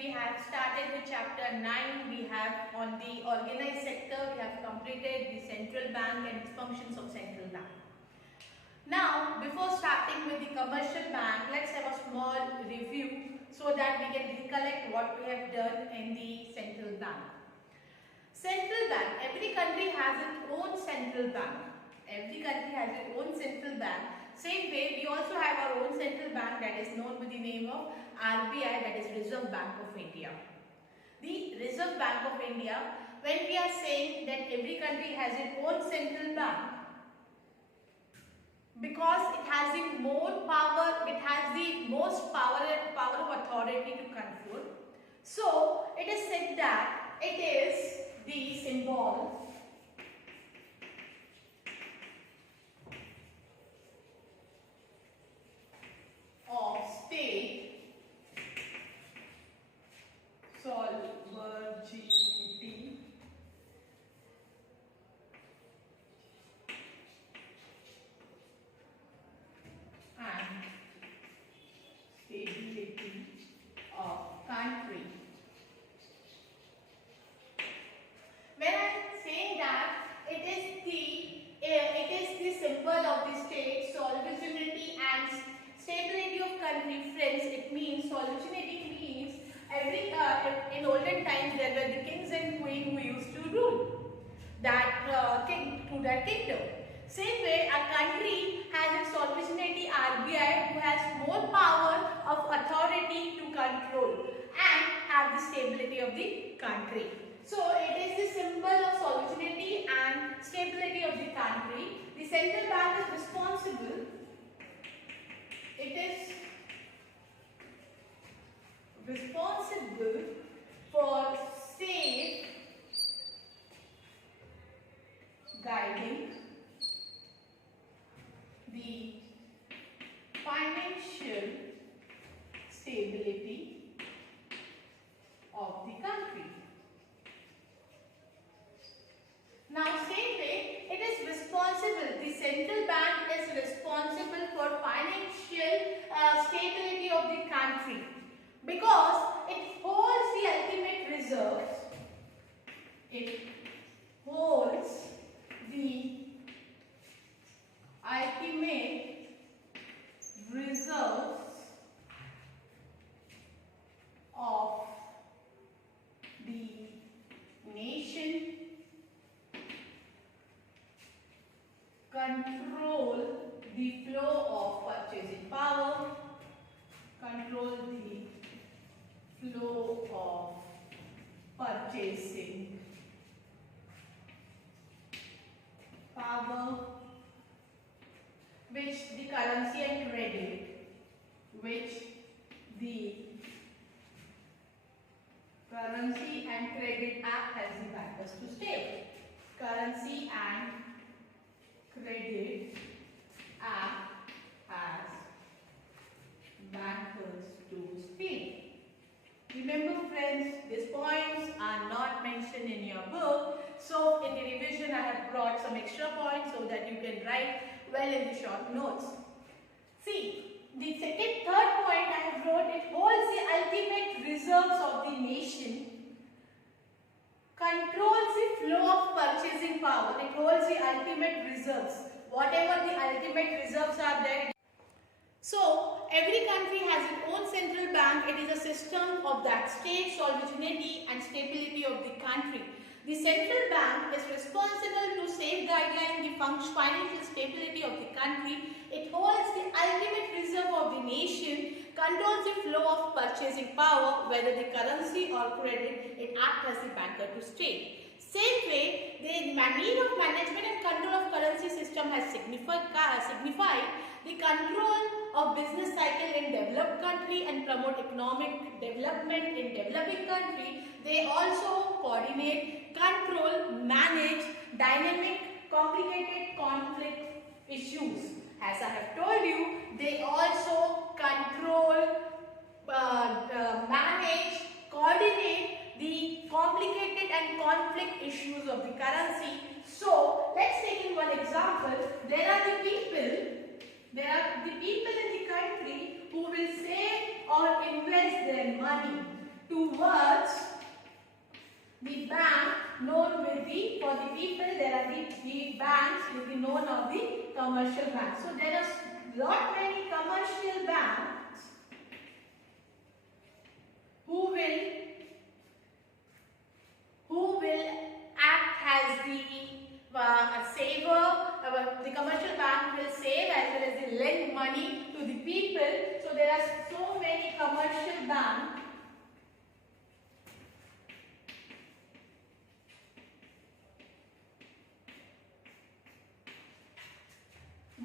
we have started with chapter 9. We have on the organized sector, we have completed the central bank and its functions of central bank. Now, before starting with the commercial bank, let's have a small review so that we can recollect what we have done in the central bank. Central bank, every country has its own central bank. Every country has its own central bank. Same way, we also have our own central bank that is known by the name of RBI, that is Reserve Bank of India. The Reserve Bank of India, when we are saying that every country has its own central bank, because it has the more power, it has the most power of authority to control. So, it is said that it is the symbol of state sovereignty and stability of country. When I am saying that it is the symbol of the state sovereignty and stability of country, friends, it means sovereignty means in olden times there were the kings and queens who used to rule that kingdom. Same way, a country has its sovereignty RBI, who has more power of authority to control and have the stability of the country. So, it is the symbol of sovereignty and stability of the country. The central bank is responsible. It is responsible for safe guiding the financial stability of the country. Now, same way, it is responsible, the central bank is responsible for financial stability of the country because it holds the ultimate reserves. It holds the ultimate reserves of the nation, control the flow of purchasing power, control the flow of purchasing power, which the currency and credit, which the currency and credit act as the bankers to state. Currency and credit act as bankers to state. Remember, friends, these points are not mentioned in your book. So, in the revision, I have brought some extra points so that you can write well in the short notes. See, the third point I have wrote, it holds the ultimate reserves of the nation, controls the flow of purchasing power. It holds the ultimate reserves. Whatever the ultimate reserves are there. So, every country has its own central bank. It is a system of that state sovereignty and stability of the country. The central bank is responsible to safeguard the financial stability of the country. It holds the ultimate reserve of the nation, controls the flow of purchasing power, whether the currency or credit. It acts as the banker to state. Same way, the need of management and control of currency system has signified the control of business cycle in developed country and promote economic development in developing country. They also coordinate, control, manage dynamic, complicated conflict issues. As I have told you, they also control, manage, coordinate the complicated and conflict issues of the currency. So, let's take in one example. There are the people in the country who will save or invest their money. towards the bank known with the, for the people there are the banks with the known of the commercial banks. So there are lot many commercial banks who will act as the saver. The commercial bank will save as well as they lend money to the people. So there are so many commercial banks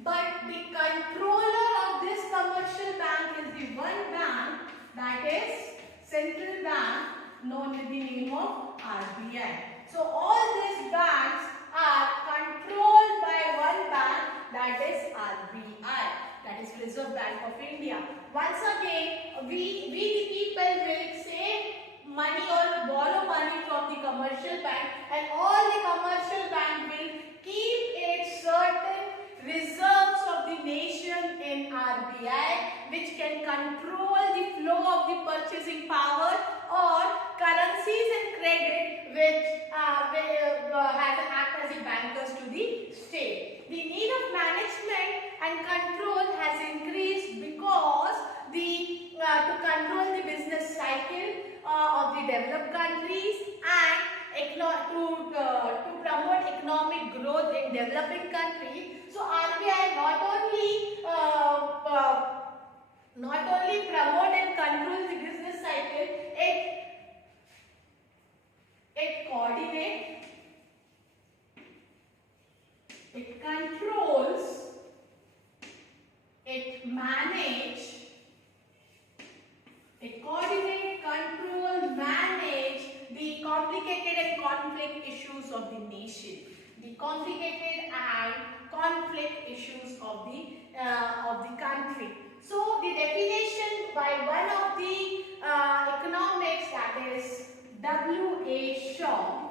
but the controller of this commercial bank is the one bank, that is central bank known with the name of RBI. So all these banks are controlled by one bank, that is RBI, that is Reserve Bank of India. Once again, we the people will save money or borrow money from the commercial bank, and all the commercial bank will keep its certain reserves of the nation in RBI, which can control the flow of the purchasing power or currencies and credit, which has act as the bankers to the state. The need of management and control has increased because to control the business cycle of the developed countries and to promote economic growth in developing countries. So RBI not only promote and control the business cycle, it coordinates, it controls, it manages, it coordinate, control, manage the complicated and conflict issues of the nation. The complicated and conflict issues of the country. So the definition by one of the economics, that is W.A. Shaw,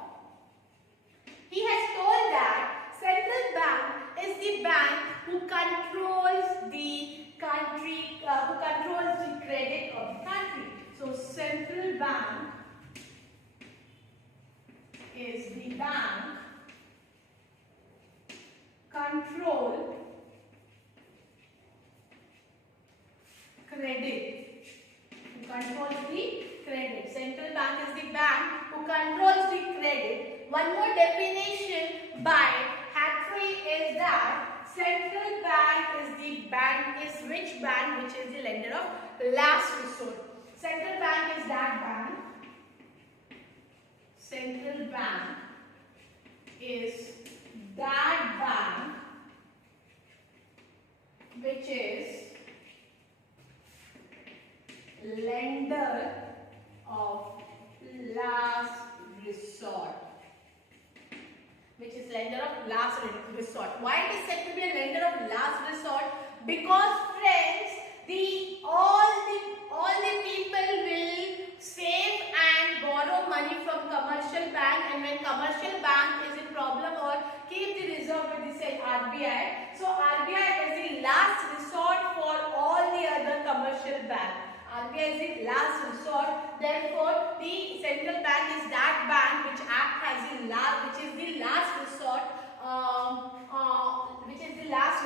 he has told that central bank is the bank who controls the country, who controls the credit of the country. So central bank is the bank control credit, who controls the credit. Central bank is the bank who controls the credit. One more definition by Hatry is that central bank is the bank, is which bank which is the lender of last resort. Central bank is that bank. Central bank is that bank which is lender of last resort. Which is lender of last resort. Why it is said to be a lender of last resort? Because friends, all the people will save and borrow money from commercial bank, and when commercial bank is in problem or keep the reserve with the said RBI. So RBI is the last resort for all the other commercial bank. RBI is the last resort. Therefore, the central bank is that bank which acts as the which is the last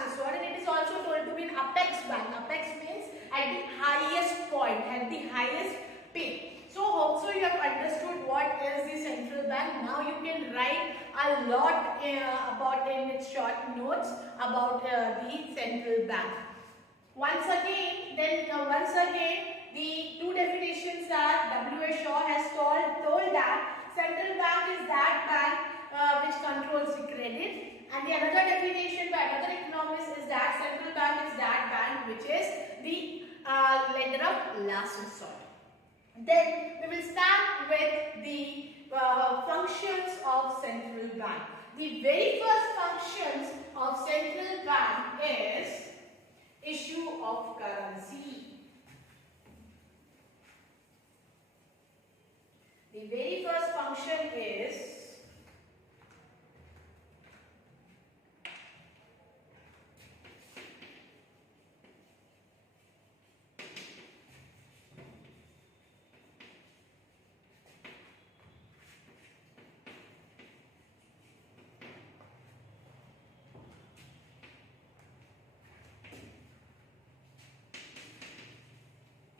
resort, and it is also told to be an apex bank. Apex means at the highest point, at the highest peak. So hope so you have understood what is the central bank. Now you can write a lot about in its short notes about the central bank. Once again, the two definitions are W.A. Shaw has told that central bank is that bank which controls the credit, and the another definition by another economist is that central bank is that bank which is the lender of last resort. Then we will start with the functions of central bank. The very first functions of central bank is issue of currency. The very first function is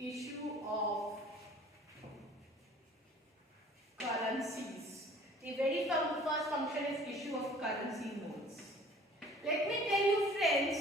issue of currencies. The very first function is issue of currency notes. Let me tell you friends,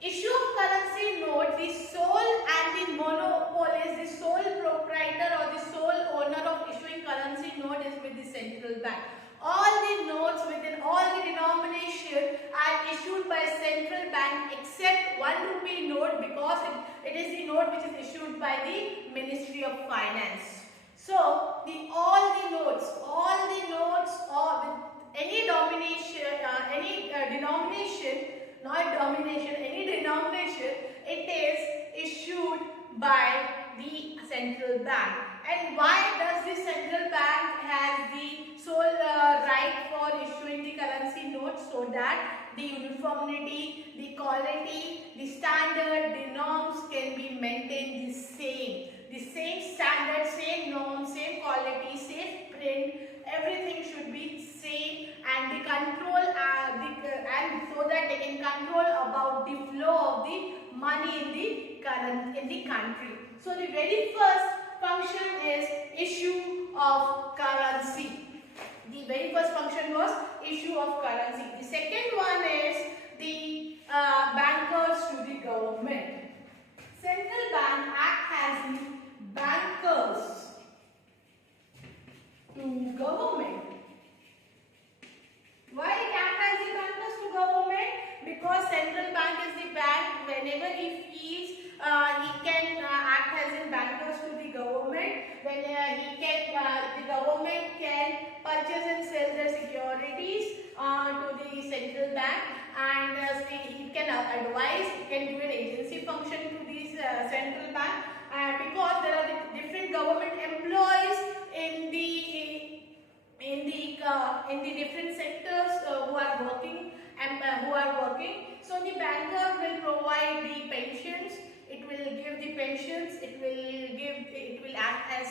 issue of currency note, the sole and the monopolist, the sole proprietor or the sole owner of issuing currency note is with the central bank. All the notes within all the denomination are issued by central bank except 1 rupee note, because it is the note which is issued by the Ministry of Finance. So all the notes or any denomination, it is issued by the central bank. And why does the central bank has the sole right for issuing the currency notes? So that the uniformity, the quality, the standard, the norms can be maintained the same standard, same norms, same quality, same print, everything should be same, and the control and so that they can control about the flow of the money in the country. So the very first function is issue of currency. The very first function was issue of currency. The second one is the bankers to the government. Central bank act as the bankers to government. Why it act as the bankers to government? Because central bank is the bank. Whenever he feels he can act as in bankers to the government. When the government can purchase and sell their securities to the central bank, and he can advise, he can do an agency function to the central bank, because there are the different government employees in the different sectors who are working. So the banker will provide the pensions. It will give the pensions. It will act as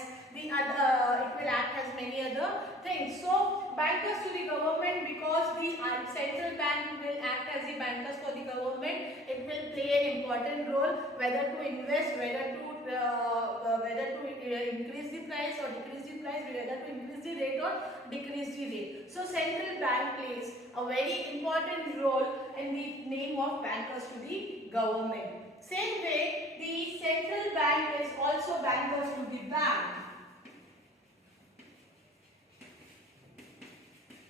many other things. So bankers to the government, because the central bank will act as the bankers for the government. It will play an important role whether to invest, whether to increase the price or decrease the price, whether to increase the rate or decrease the rate. So central bank plays a very important role in the name of bankers to the government. Same way, the central bank is also bankers to the bank.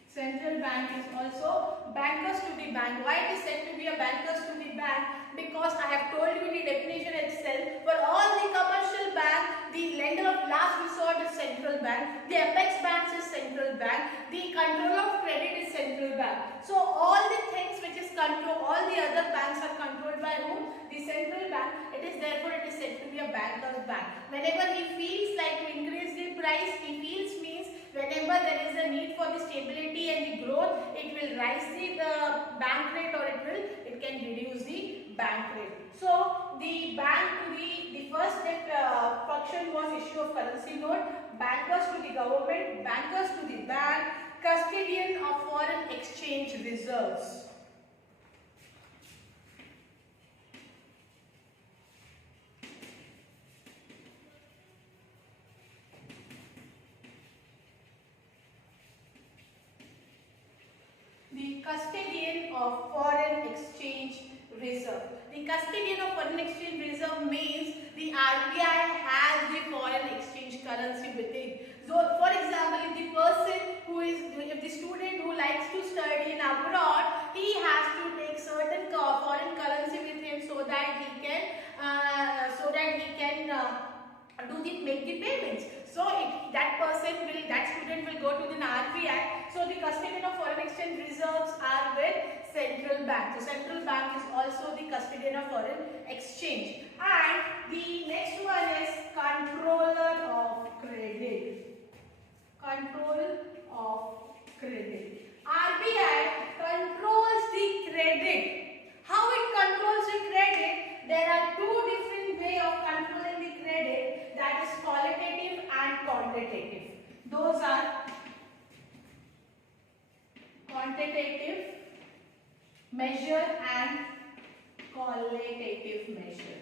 Central bank is also bankers to the bank. Why it is said to be a bankers to the bank? Because I have told you the definition itself. For all the commercial bank, the lender of last resort is central bank. The apex banks is central bank. The control of credit is central bank. So all the things which is control, all the other banks are controlled by whom? The central bank. Therefore it is said to be a banker's bank. Whenever he feels like to increase the price, he feels means whenever there is a need for the stability and the growth, it will rise the bank rate, or it can reduce the bank rate. So the bank to the first function was issue of currency note, bankers to the government, bankers to the bank, custodian of foreign exchange reserves. The custodian of foreign exchange reserve. The custodian of foreign exchange reserve means the RBI has the foreign exchange currency with it. So, for example, if the student who likes to study in abroad, he has to take certain foreign currency with him so that he can make the payments. So that student will go to the RBI. So the custodian of foreign exchange reserves are with central bank. So central bank is also the custodian of foreign exchange. And the next one is controller of credit. Control of credit. RBI controls the credit. How it controls the credit? There are two different ways of controlling the credit, that is qualitative and quantitative. Those are quantitative measure and qualitative measure.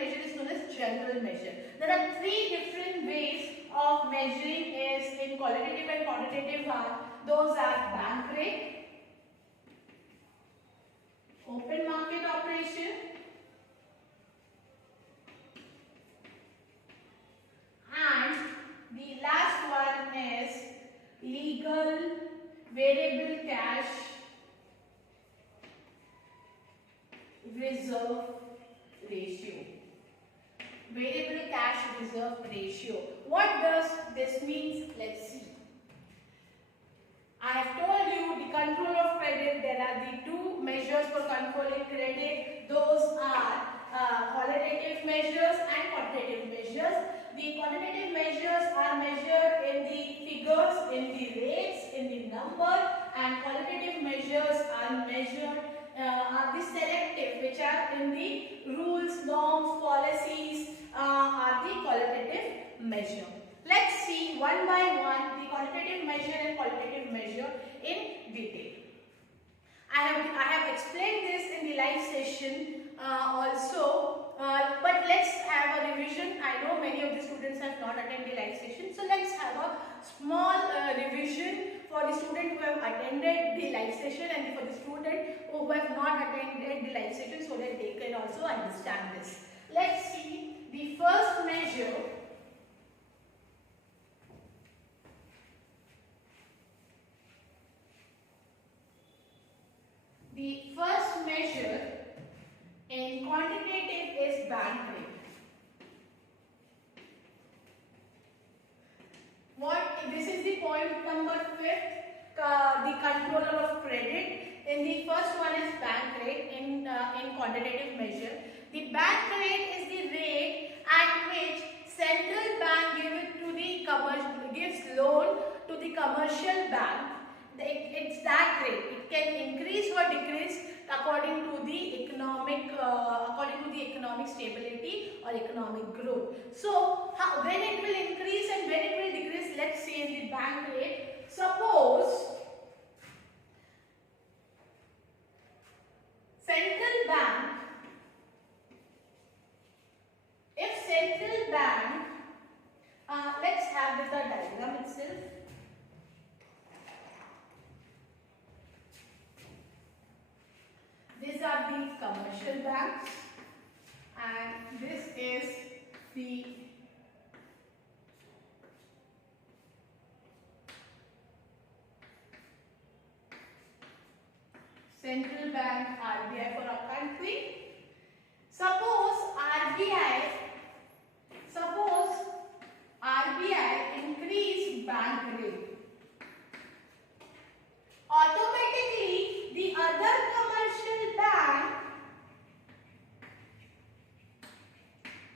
measure is known as general measure. There are three different ways of measuring is in qualitative and quantitative are. Those are bank rate, open market operation, and the last one is legal variable cash reserve ratio. Variable cash reserve ratio. What does this mean? Let's see. I have told you the control of credit. There are the two measures for controlling credit. Those are qualitative measures and quantitative measures. The quantitative measures are measured in the figures, in the rates, in the number, and qualitative measures are measured are the selective, which are in the rules, norms, policies are the qualitative measure. Let's see one by one the quantitative measure and qualitative measure in detail. I have explained this in the live session also, but let's have a revision. I know many of the students have not attended the live session, so let's have a small revision for the student who have attended the live session and for the student who have not attended the live session, so that they can also understand this. Let's see the first measure. The first measure in quantitative is bank rate. This is the point number 5, the controller of credit. In the first one is bank rate in quantitative measure. The bank rate is the rate at which central bank gives loan to the commercial bank. It's that rate. It can increase or decrease according to the economic stability or economic growth. So when it will increase and when it will decrease, let's say in the bank rate. Suppose if central bank, let's have the diagram itself. These are the commercial banks and this is the central bank, RBI for our country. Suppose RBI increase bank rate. Automatically, the other commercial bank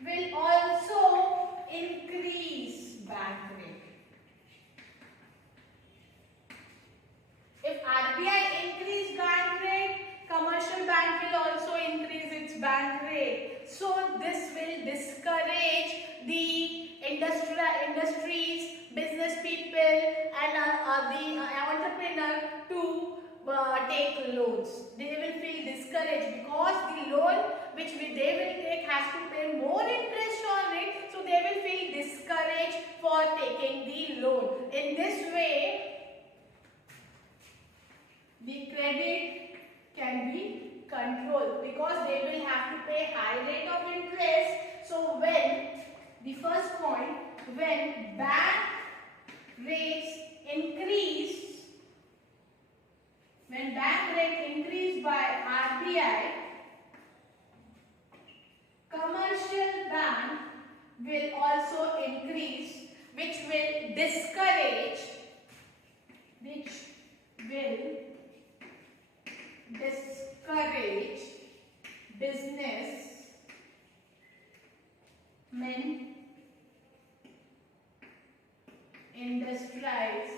will also increase bank rate. If RBI increase bank rate, commercial bank will also increase its bank rate. So this will discourage the industries, business people and the entrepreneur to take loans. They will feel discouraged because the loan which they will take has to pay more interest on it. So they will feel discouraged for taking the loan. In this way, the credit can be controlled because they will have to pay high rate of interest. So when the first point, when bank rates increase, when bank rate increase by RBI, commercial bank will also increase, which will discourage businessmen, industrialize,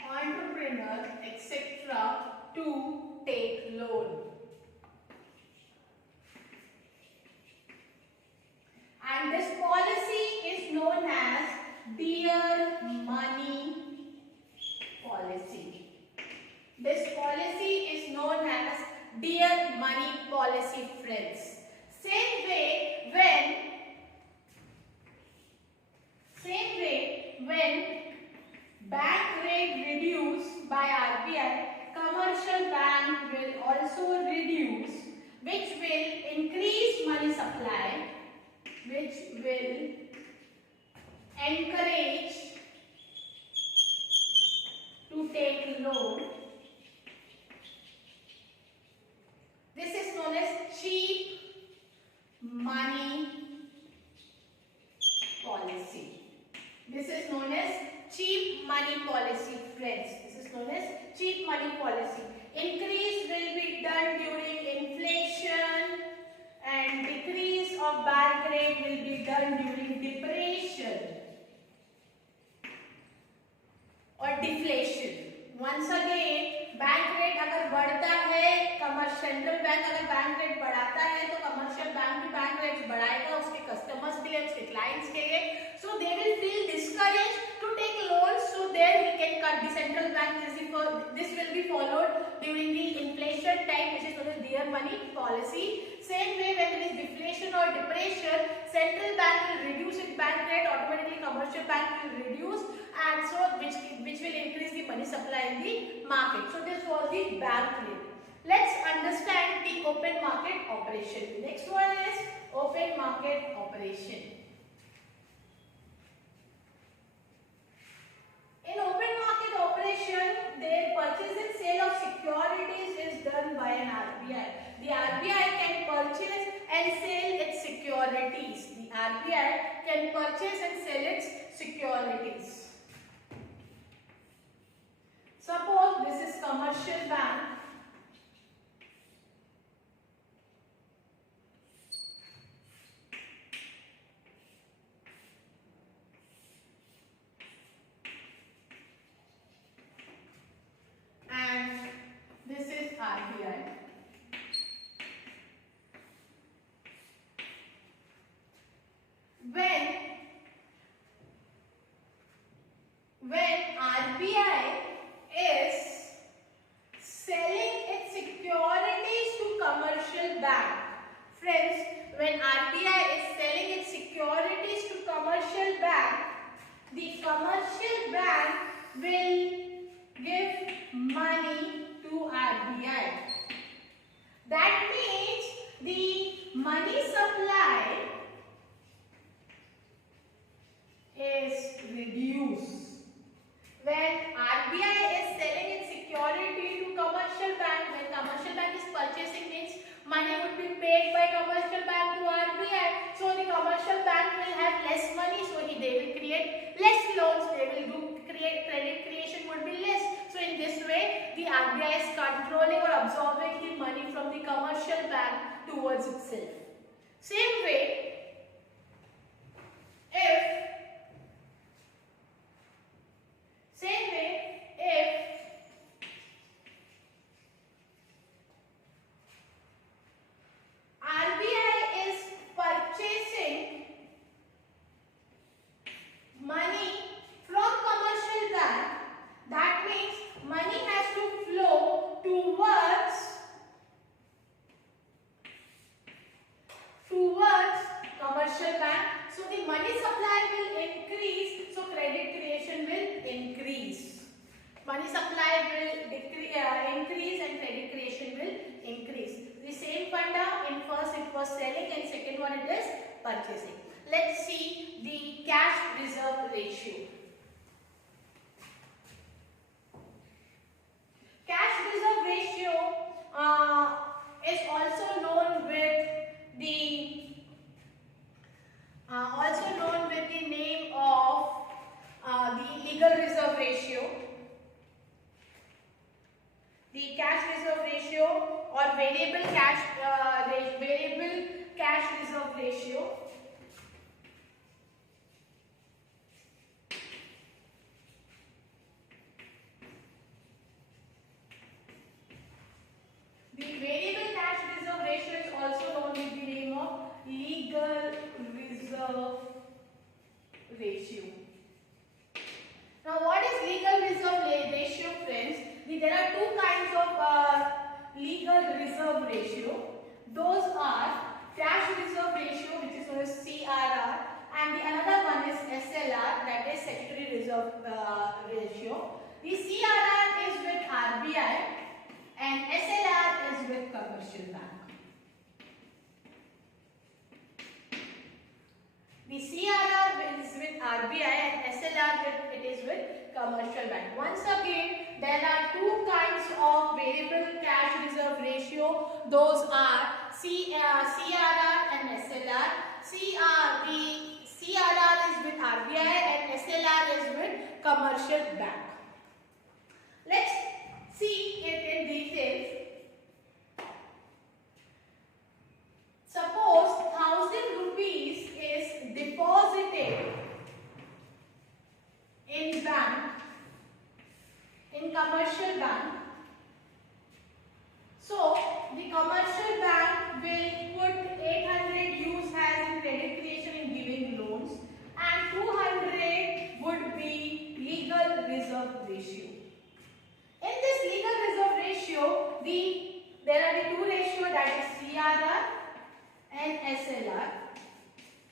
entrepreneurs, etc. to take loan. And this policy is known as Dear Money policy. This policy is known as Dear Money policy, friends. Same way when bank rate reduced by RBI, commercial bank will also reduce, which will increase money supply, which will encourage to take loan. This is known as cheap money policy. This is known as cheap money policy, friends. This is known as cheap money policy. Increase will be done during inflation and decrease of bank rate will be done during depression or deflation. Once again, bank rate अगर बढ़ता है, central bank अगर bank rate बढ़ाता है तो commercial bank भी bank rate बढ़ाएगा उसके कस्टमर्स के लिए, उसके क्लाइंट्स के लिए. So they will feel discouraged to take loans. So there we can cut the central bank. This will be followed during the inflation time, which is known as dear money policy. Same way when there is deflation or depression, central bank will reduce its bank rate, automatically commercial bank will reduce, and so which will increase the money supply in the market. So this was the bank rate. Let's understand the open market operation. Next one is open market operation. In open market operation, the purchase and sale of securities is done by an RBI. The RBI can purchase and sell its securities. The RBI can purchase and sell its securities. Suppose this is commercial bank. And this is RBI. When RBI is selling its securities to commercial bank, friends, when RBI is selling its securities to commercial bank, the commercial bank will give money to RBI. That means the money supply is reduced. When RBI is selling its security to commercial bank, when commercial bank is purchasing, means money would be paid by commercial bank to RBI. So the commercial bank will have less money, so they will create less loans. They will create credit creation would be less. So in this way, the RBI is controlling or absorbing the money from the commercial bank towards itself. Same way, if RBI is purchasing money from commercial bank, that means money has to flow towards commercial bank. So the money supply will increase, so credit creation will increase. Money supply will increase and credit creation will increase. The same funda, in first it was selling and second one it is purchasing. Let's see the cash reserve ratio. Cash reserve ratio is also known with the name of the legal reserve ratio. The cash reserve ratio or variable cash reserve ratio. The variable cash reserve ratio is also known with the name of legal reserve ratio. Now, what is legal reserve ratio, friends? There are two kinds of legal reserve ratio. Those are, cash reserve ratio, which is known as CRR, and the another one is SLR, that is statutory reserve ratio. The CRR is with RBI and SLR is with commercial bank. The CRR is with RBI and SLR it is with commercial bank. Once again, there are two kinds of variable cash reserve ratio. Those are CRR and SLR. The CRR is with RBI and SLR is with commercial bank. Let's see it in detail. Suppose 1,000 rupees is deposited in bank, in commercial bank. So the commercial bank will put 800 use as in credit creation in giving loans, and 200 would be legal reserve ratio. In this legal reserve ratio, there are the two ratios, that is CRR and SLR.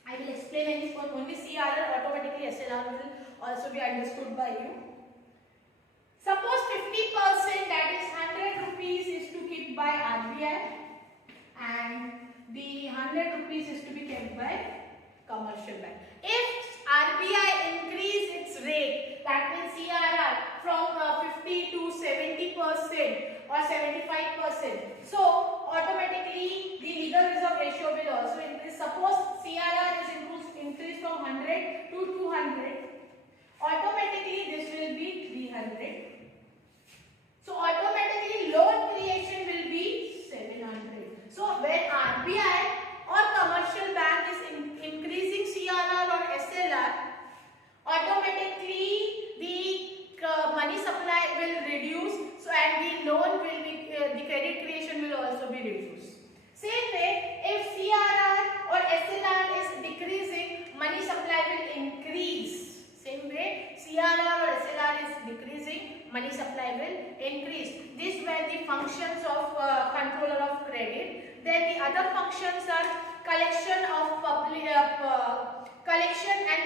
I will explain only CRR, automatically SLR will also be understood by you. Suppose 50%, that is 100 rupees is to keep by RBI and the 100 rupees is to be kept by commercial bank. If RBI increase its rate, that means CRR from 50 to 70% or 75%, so automatically the legal reserve ratio will also increase. Suppose CRR is increased from 100 to 200, automatically this will be 300. So automatically loan creation will be 700. So when RBI or commercial bank is increasing CRR or SLR, automatically the money supply will reduce, so and the loan will be the credit creation will also be reduced. Same way, if CRR or SLR is decreasing, money supply will increase. Same way, CRR or SLR is decreasing, money supply will increase. These were the functions of controller of credit. Then the other functions are collection and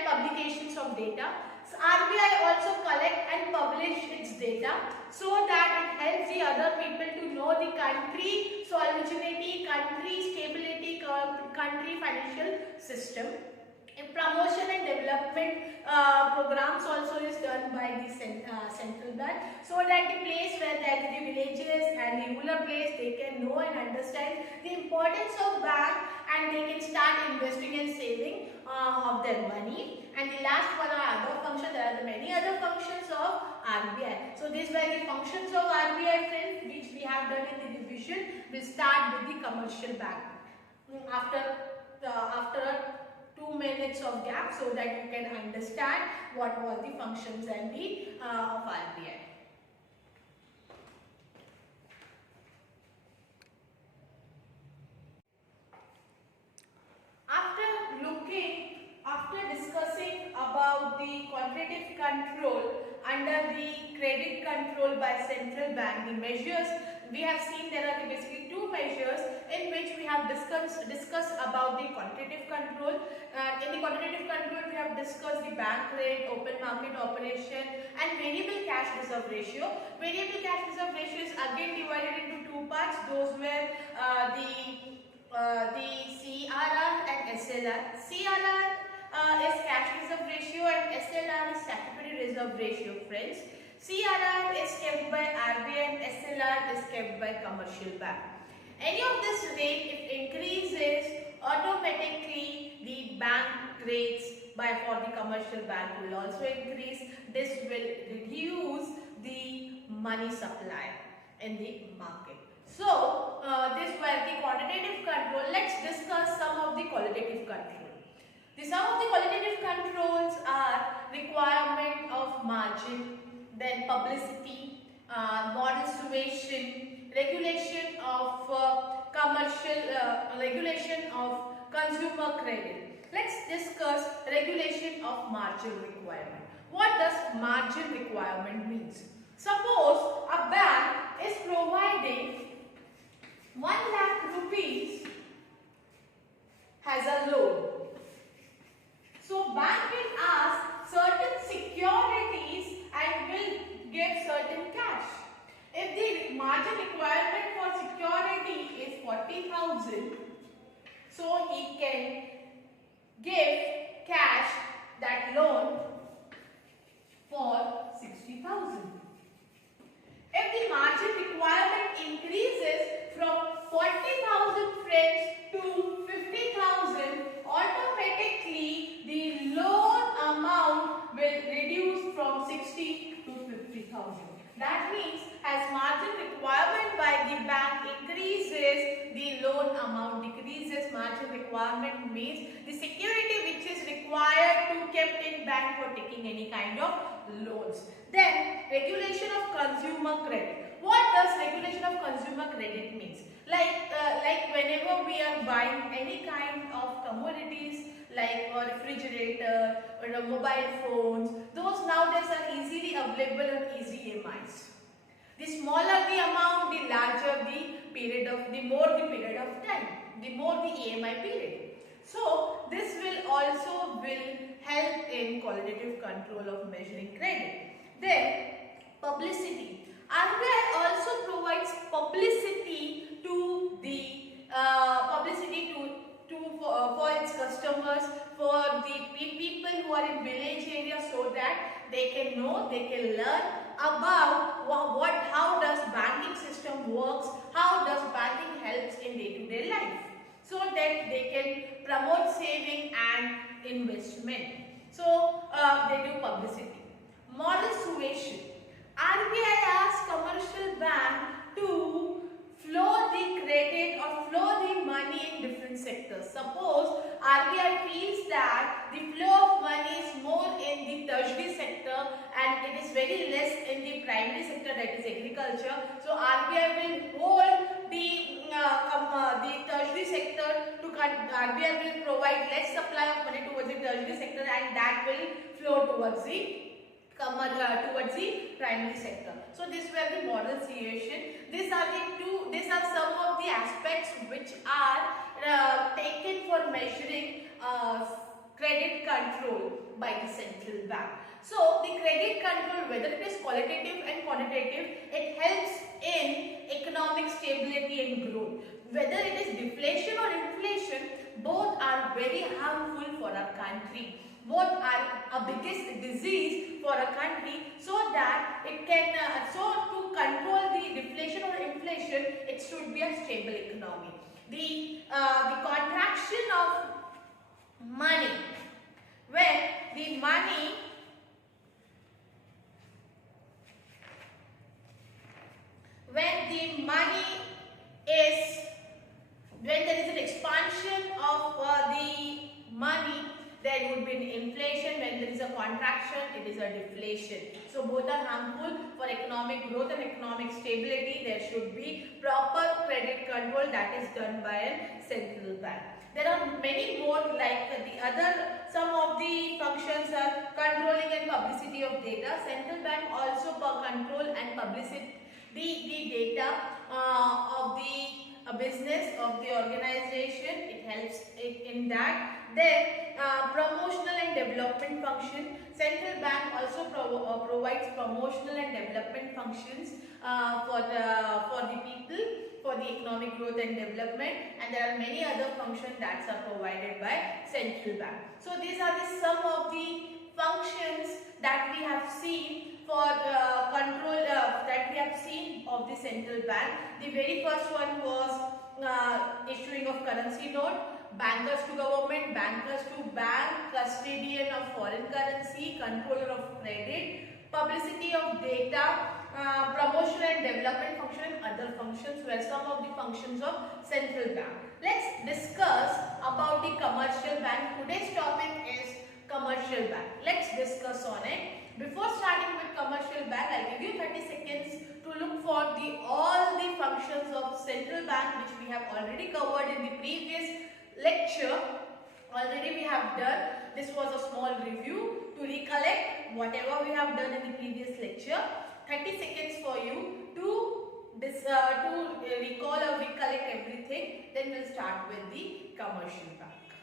publications of data. So RBI also collect and publish its data so that it helps the other people to know the country solvency, country stability, country financial system. Promotion and development programs also is done by the central bank, so that the place where there is the villages and the rural place, they can know and understand the importance of bank and they can start investing and saving of their money. And the last one are other functions. There are the many other functions of RBI. So these were the functions of RBI, friends, which we have done in the division. We'll start with the commercial bank after 2 minutes of gap, so that you can understand what were the functions and the of RBI. After discussing about the quantitative control under the credit control by central bank, the measures we have seen, there are basically two measures in which we have discussed about the quantitative control. In the quantitative control, we have discussed the bank rate, open market operation, and variable cash reserve ratio. Variable cash reserve ratio is again divided into two parts. Those were the CRR and SLR. CRR is cash reserve ratio and SLR is statutory reserve ratio, friends. CRR is kept by RBI and SLR is kept by commercial bank. Any of this rate, if increases, automatically the bank rates for the commercial bank will also increase. This will reduce the money supply in the market. So this were the quantitative control. Let's discuss some of the qualitative control. Some of the qualitative controls are requirement of margin, then publicity, model suasion, regulation of regulation of consumer credit. Let's discuss regulation of margin requirement. What does margin requirement means? Suppose a bank is providing 1 lakh rupees has a loan. So bank will ask certain securities and will give certain cash. If the margin requirement for security is 40,000, so he can give cash, that loan, for 60,000. If the margin requirement increases from 40,000 francs to 50,000, automatically the loan amount will reduce from 60 to 50,000. That means as margin requirement by the bank increases, the loan amount decreases. Margin requirement means the security which is required to kept in bank for taking any kind of loans. Then regulation of consumer credit. What does regulation of consumer credit means? Like whenever we are buying any kind of commodities like a refrigerator or mobile phones, those nowadays are easily available on easy EMIs. The smaller the amount, the larger the more the period of time, the more the EMI period. So this will also help in qualitative control of measuring credit. Then publicity. RBI also provides publicity to the for its customers, for the people who are in village areas, so that they can know, they can learn about how does banking system works, how does banking helps in day-to-day life, so that they can promote saving and investment. So they do publicity. Moral suasion. RBI asks commercial bank to flow the credit or flow the money in different sectors. Suppose RBI feels that the flow of money is more in the tertiary sector and it is very less in the primary sector, that is agriculture. So RBI will hold the tertiary sector to RBI will provide less supply of money towards the tertiary sector and that will flow towards the primary sector. So these were the moral suasion. These are some of the aspects which are taken for measuring credit control by the central bank. So the credit control, whether it is qualitative and quantitative, it helps in economic stability and growth. Whether it is deflation or inflation, both are very harmful for our country. Both are a biggest disease for a country, so that it can so to control the deflation or inflation, it should be a stable economy. The contraction of money, when the money when there is an expansion of the money, there would be an inflation. When there is a contraction, it is a deflation. So both are harmful for economic growth and economic stability. There should be proper credit control that is done by a central bank. There are many more, like some of the functions are controlling and publicity of data. Central bank also control and publicity the data of the business of the organization. It helps in that. Then promotional and development function. Central bank also provides promotional and development functions for the people, for the economic growth and development, and there are many other functions that are provided by central bank. So these are some of the functions that we have seen for control that we have seen of the central bank. The very first one was issuing of currency note, bankers to government, bankers to bank, custodian of foreign currency, controller of credit, publicity of data, promotion and development function, and other functions were some of the functions of central bank. Let's discuss about the commercial bank. Today's topic is commercial bank. Let's discuss on it. Before starting with commercial bank, I'll give you 30 seconds to look for all the functions of central bank, which we have already covered in the previous lecture. Already we have done. This was a small review to recollect whatever we have done in the previous lecture. 30 seconds for you to recall or recollect everything. Then we'll start with the commercial bank.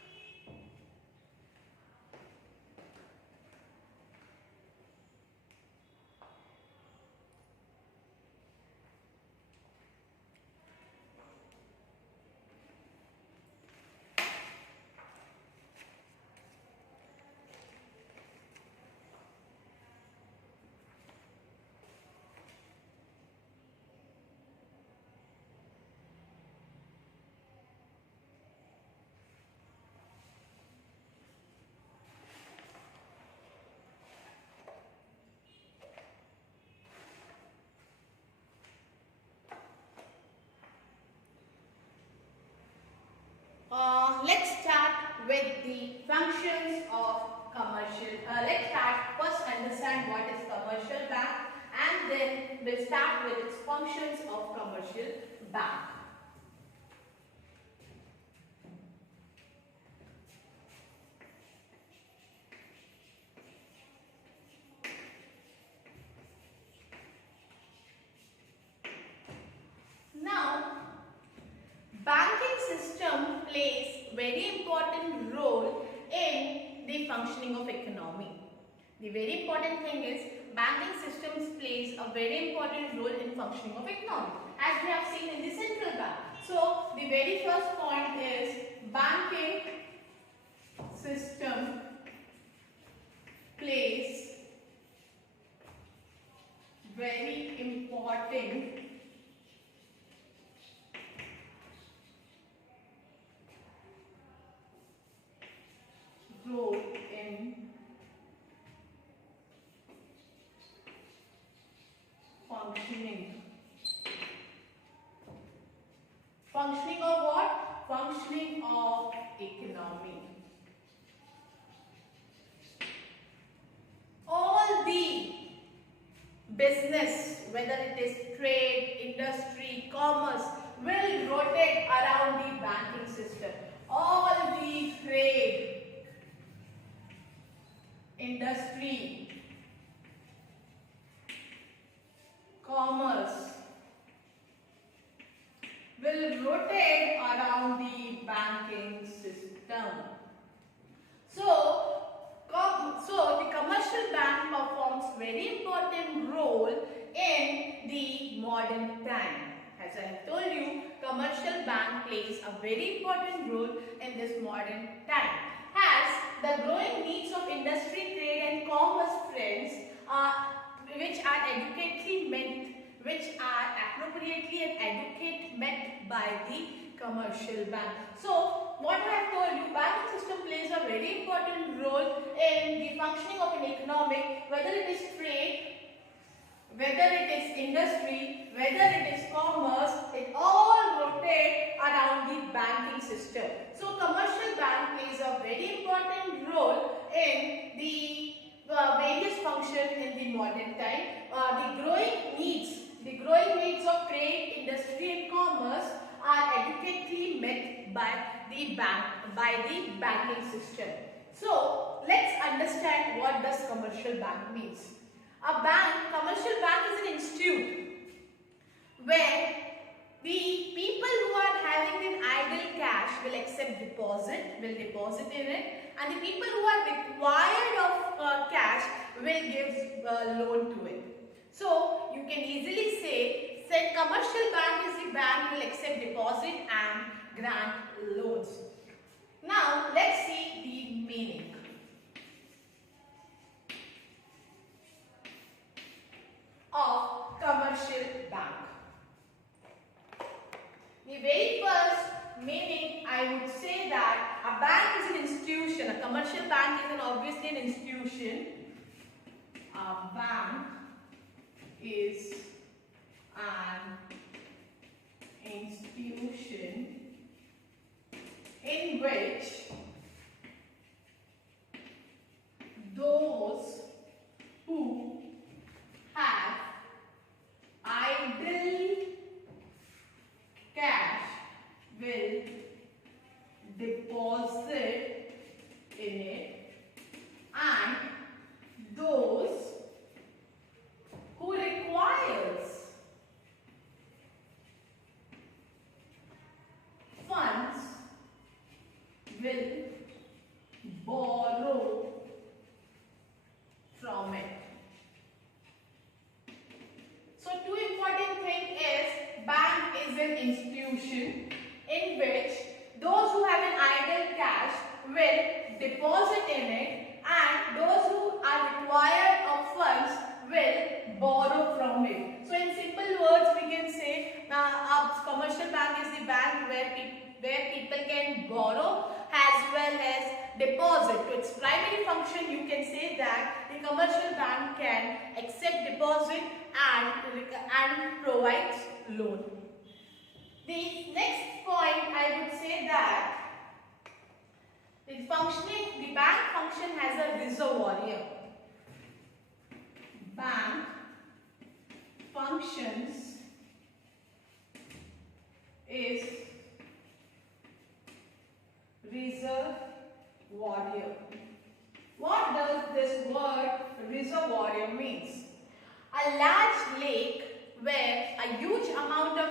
functions of commercial. Let's start first understand what is commercial bank, and then we'll start with its functions of commercial bank. Now, banking system plays very important role in the functioning of economy. The very important thing is banking systems plays a very important role in functioning of economy, as we have seen in the central bank. So the very first point is banking system plays very important role in functioning. Functioning of what? Functioning of economy. All the business, whether it is trade, industry, commerce, will rotate around the banking system. All the trade, industry, commerce will rotate around the banking system. So the commercial bank performs very important role in the modern time. As I have told you, commercial bank plays a very important role in this modern time. As the growing needs of industry, trade and commerce trends which are appropriately and adequate met by the commercial bank. So what I have told you, banking system plays a very important role in the functioning of an economy, whether it is trade, whether it is industry, whether it is commerce, it all rotate around the banking system. So commercial bank plays a very important role in the various functions in the modern time. The growing needs of trade, industry and commerce are adequately met by the banking system. So let's understand what does commercial bank means. Commercial bank is an institute where the people who are having an idle cash will deposit in it, and the people who are required of cash will give loan to it. So you can easily say commercial bank is the bank will accept deposit and grant loans. Now let's see the meaning. Of commercial bank. The very first meaning, I would say that a bank is an institution. A commercial bank is obviously an institution. A bank is an institution in which those who have idle cash will deposit in it, and those who requires funds will borrow from it. So two important things is bank is an institution in which those who have an idle cash will deposit in it, and those who are required of funds will borrow from it. So in simple words we can say a commercial bank is the bank where people can borrow as well as deposit. To its primary function, you can say that the commercial bank can accept deposit and provides loan. The next point I would say that the the bank function as a reservoir here. Bank functions is reservoir. What does this word reservoir means? A large lake where a huge amount of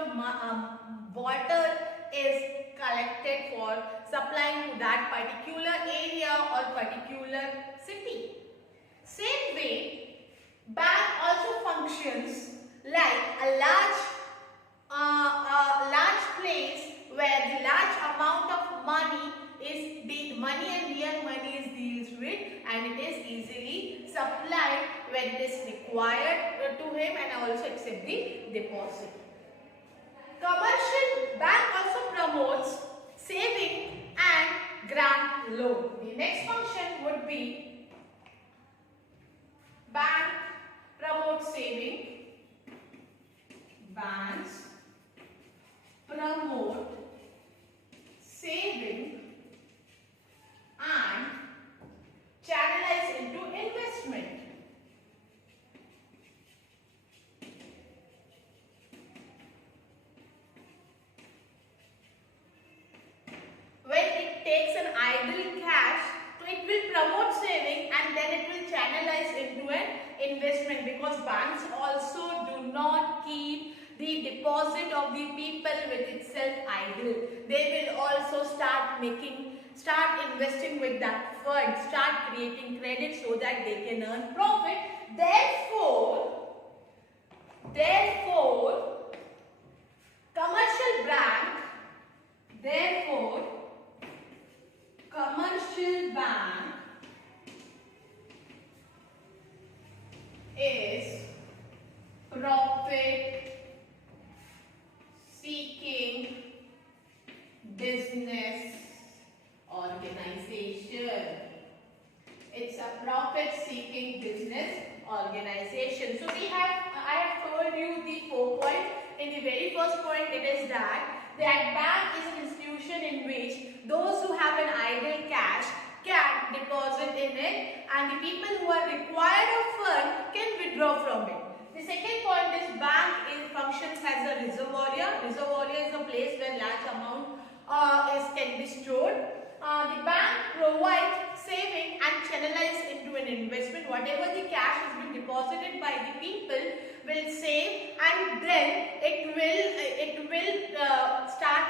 water is collected for supplying to that particular area or particular city. Same way, bank also functions like a large place where the large amount of money is the money and real money is deals with, and it is easily supplied when it is required to him and also accept the deposit. Commercial bank also promotes saving and grant loan. The next function would be bank promotes saving. Banks promote saving and channelize into investment. When it takes an idle cash, so it will promote saving and then it will channelize into an investment, because banks also do not keep the deposit of the people with itself idle. They will also start investing with that fund, start creating credit so that they can earn profit. Therefore, commercial bank is profit seeking business organization. It's a profit seeking business organization. So I have told you the 4 points. In the very first point, it is that bank is an institution in which those who have an idle cash can deposit in it, and the people who are required of fund can withdraw from it. The second point is bank functions as a reservoir. Reservoir is a place where large amount can be stored. The bank provides saving and channelize into an investment. Whatever the cash has been deposited by the people will save, and then it will start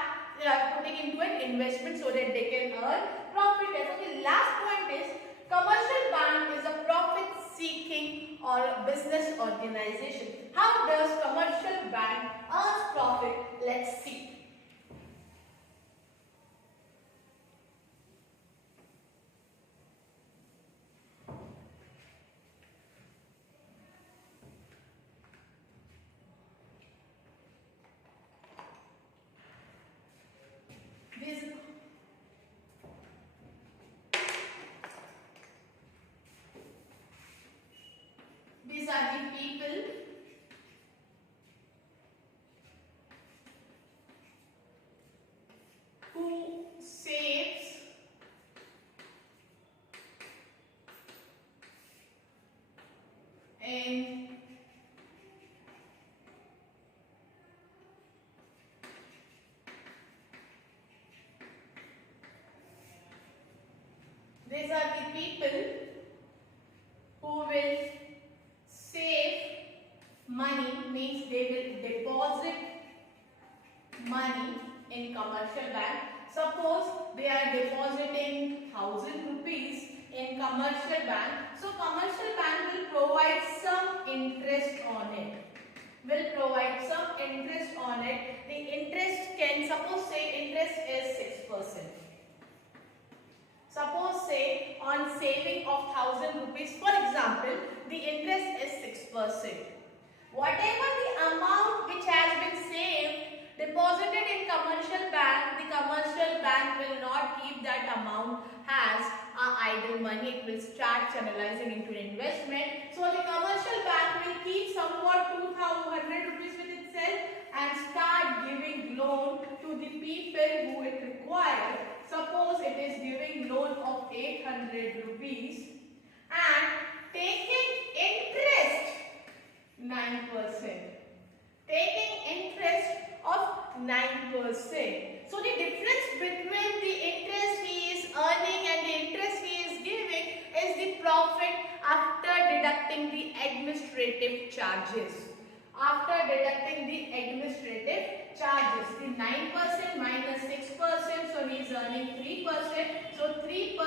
putting into an investment so that they can earn profit. Okay, last point is commercial bank is a profit seeking or business organization. How does commercial bank earn profit? Let's see. These are the people who saves in these are the people who will save money, means they will deposit money in commercial bank. Suppose they are depositing 1,000 rupees in commercial bank. So commercial bank will provide some interest on it. The interest can, suppose say interest is 6%. Suppose say on saving of 1,000 rupees, for example, the interest is 6%. Whatever the amount which has been saved, deposited in commercial bank, the commercial bank will not keep that amount as idle money. It will start channelizing into investment. So the commercial bank will keep somewhat 2,100 rupees with itself and start giving loan to the people who it requires. Suppose it is giving loan of 800 rupees and taking interest 9%. Taking interest of 9%. So the difference between the interest he is earning and the interest he is giving is the profit after deducting the administrative charges. After deducting the administrative charges, the 9% minus 6%, so he is earning 3%. So 3%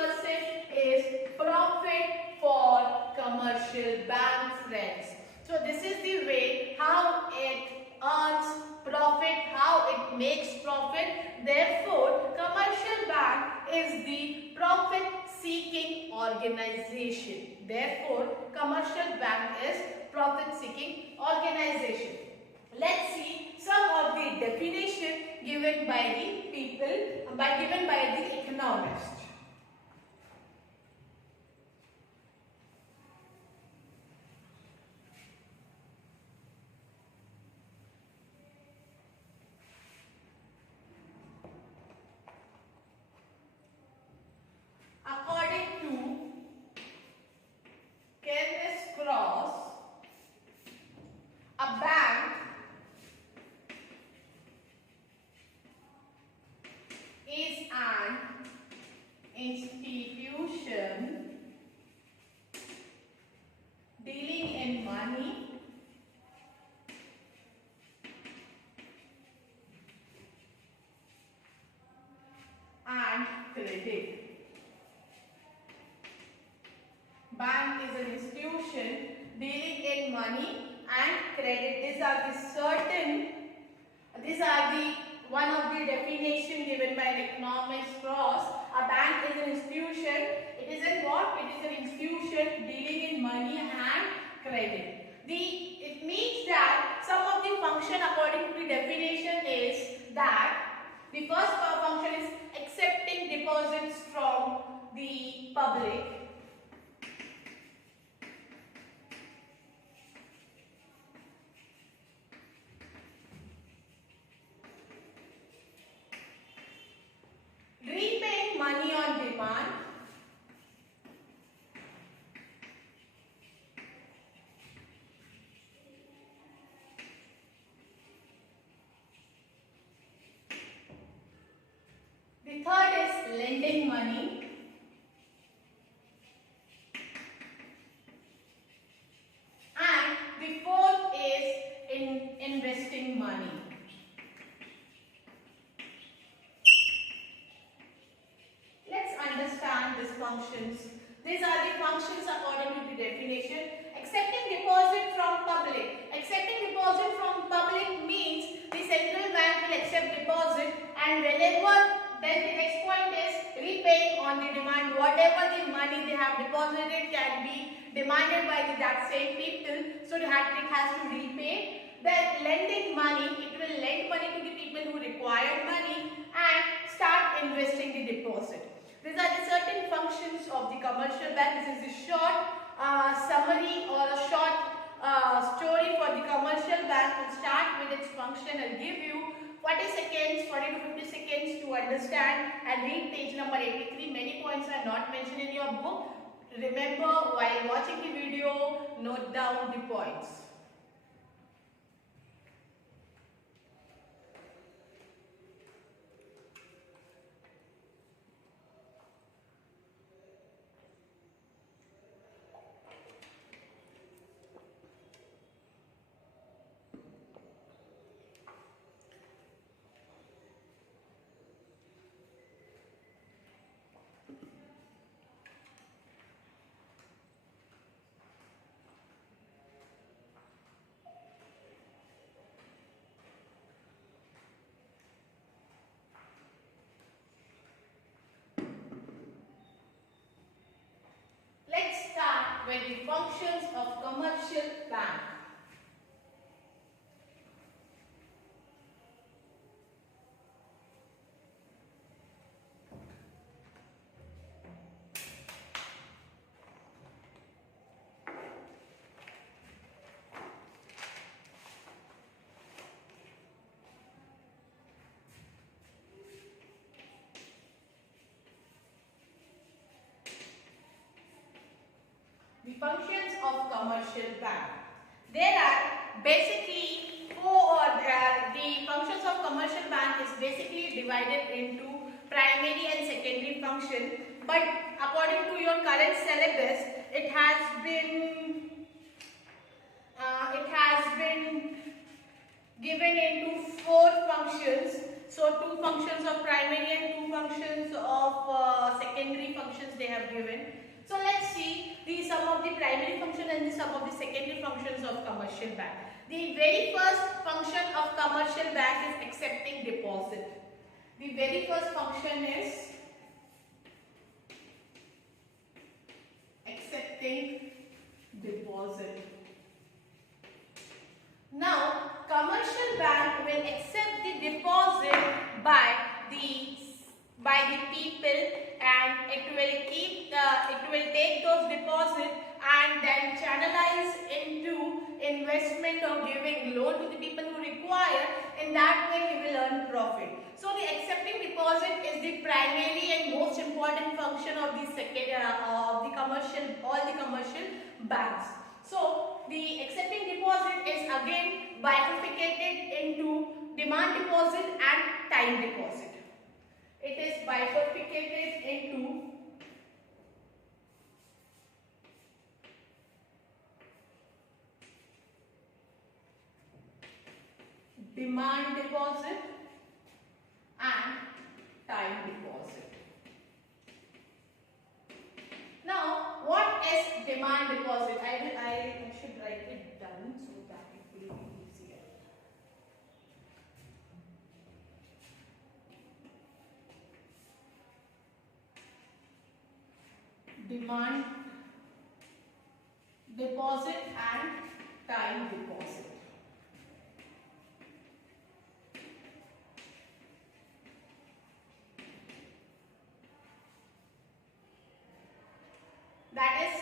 is profit for commercial bank, friends. So this is the way how it earns profit, how it makes profit. Therefore, commercial bank is the profit seeking organization. Therefore, commercial bank is profit seeking organization. Let's see some of the definition given by the people, given by the economists. According to Kenneth Cross, a bank is an institution dealing in money and credit. Bank is an institution dealing in money and credit. These are the one of the definition given by the economics Cross. A bank is an institution. It is in what? It is an institution dealing in money and credit. It means that some of the function according to the definition is that the first function is accepting deposits from the public. Repaying money on demand. The third is lending money. And the fourth is investing money. Let's understand these functions. These are the functions according to the definition. Accepting deposit from public. Accepting deposit from public means the central bank will accept deposit, and whenever, then the next point is repaying on the demand. Whatever the money they have deposited can be demanded by that same people. So it has to repay. Then lending money, it will lend money to the people who require money and start investing the deposit. These are the certain functions of the commercial bank. This is a short summary or a short story for the commercial bank. We'll start with its function. I'll give you 40 seconds, 40 to 50 seconds to understand and read page number 83. Many points are not mentioned in your book. Remember, while watching the video, note down the points. With the functions of commercial bank. functions of commercial bank. There are basically the functions of commercial bank is basically divided into primary and secondary function. But according to your current syllabus, it has been given into 4 functions. So 2 functions of primary and 2 functions of secondary functions they have given. So let's see some of the primary function and some of the secondary functions of commercial bank. The very first function of commercial bank is accepting deposit. The very first function is accepting deposit. Now, commercial bank will accept the deposit by the people, and it will take those deposits and then channelize into investment or giving loan to the people who require. In that way, he will earn profit. So the accepting deposit is the primary and most important function of the all the commercial banks. So the accepting deposit is again bifurcated into demand deposit and time deposit. It is bifurcated into demand deposit and time deposit. Now, what is demand deposit? I should write it down so that it will be easier. Demand deposit and time deposit. That is,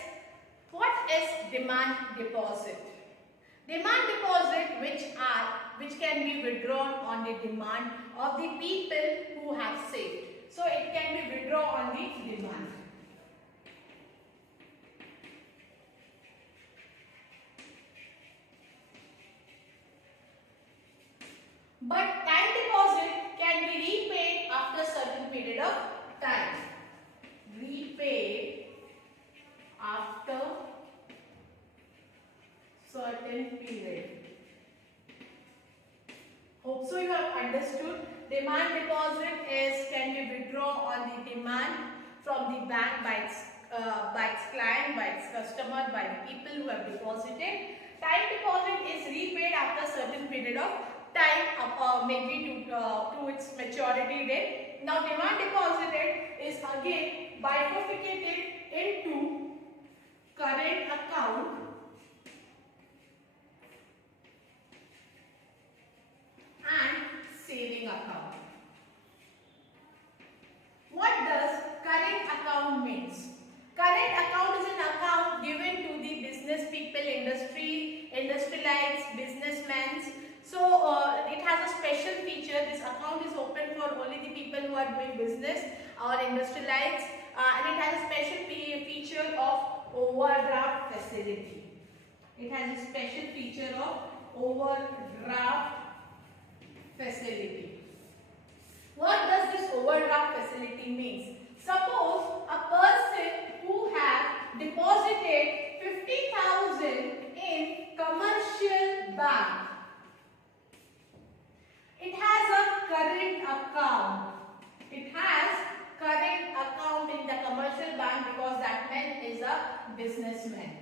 what is demand deposit? Demand deposit which can be withdrawn on the demand of the people who have saved. So it can be withdrawn on the demand. But time deposit can be repaid after a certain period of time. Repaid after certain period. Hope so you have understood. Demand deposit can be withdrawn on the demand from the bank by its client, by its customer, by the people who have deposited. Time deposit is repaid after a certain period of time, maybe to its maturity date. Now demand deposit is again bifurcated into current account and saving account. What does current account means? Current account is an account given to the business people, industrialites, businessmen. So it has a special feature. This account is open for only the people who are doing business or industrialites, and it has a special feature of overdraft facility. It has a special feature of overdraft facility. What does this overdraft facility mean? Suppose a person who have deposited 50,000 in commercial bank. It has a current account. It has current account in the commercial bank because that man is a businessman.